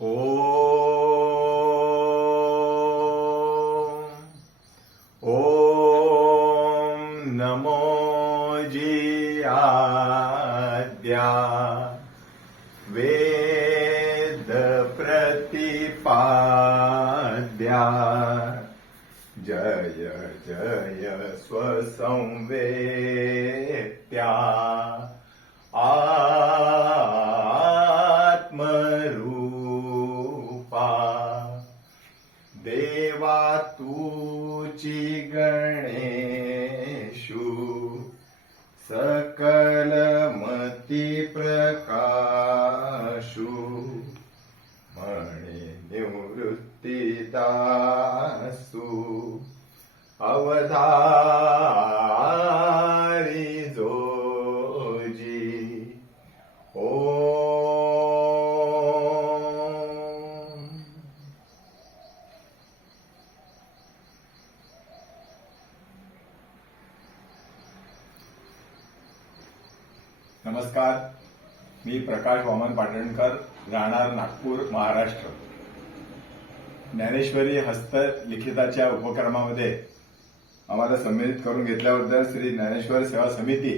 ॐ ॐ नमो जियाद्या वेद प्रतिपाद्या जय जय स्वसंवेत्या आ ची गणेशु सकलमती प्रकाशु म्हणे निवृत्तीदा नमस्कार. मी प्रकाश वामन पाटणकर राहणार नागपूर महाराष्ट्र. ज्ञानेश्वरी हस्तलिखिताच्या उपक्रमामध्ये आम्हाला संमेलित करून घेतल्याबद्दल श्री ज्ञानेश्वर सेवा समिती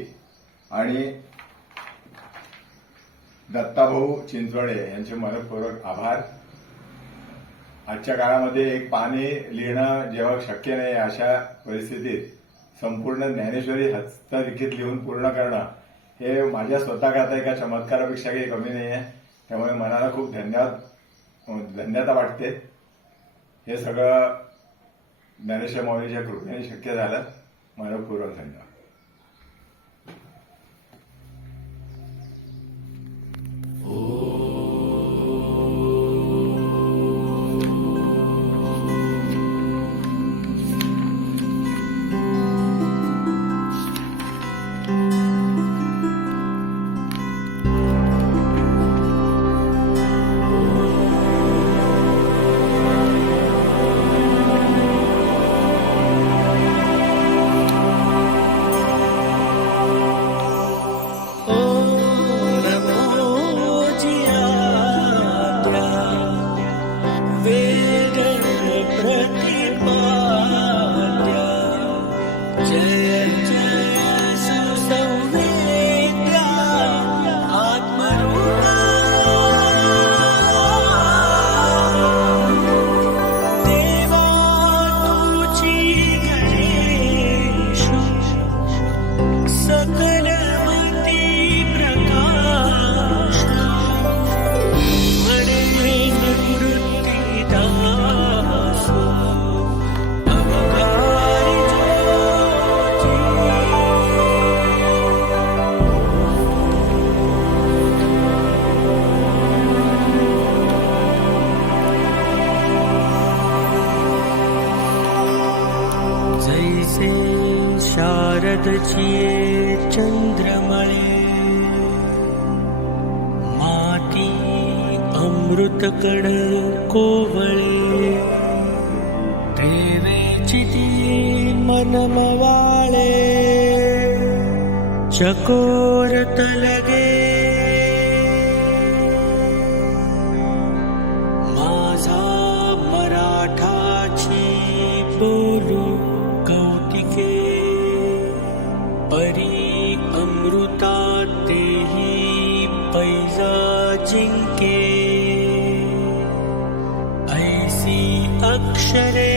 आणि दत्ताभाऊ चिंचवडे यांचे मनपूर्वक आभार. आजच्या काळामध्ये एक पाणी लिहिणं जेव्हा शक्य नाही अशा परिस्थितीत संपूर्ण ज्ञानेश्वरी हस्तलिखित लिहून पूर्ण करणं हे माझ्या स्वतः करता एका चमत्कारापेक्षा काही कमी नाही आहे त्यामुळे मनाला खूप धन्यवाद. धन्यता वाटते. हे सगळं ज्ञानेश्वर माऊलीच्या कृपेने शक्य झालं. मनपूर्वक धन्यवाद. से शारद जि चन्द्रमणि मा अमृतकण कोवळे देवे चिदिये मनमवाळे चकोरलगे जिंके ऐसी अक्षरे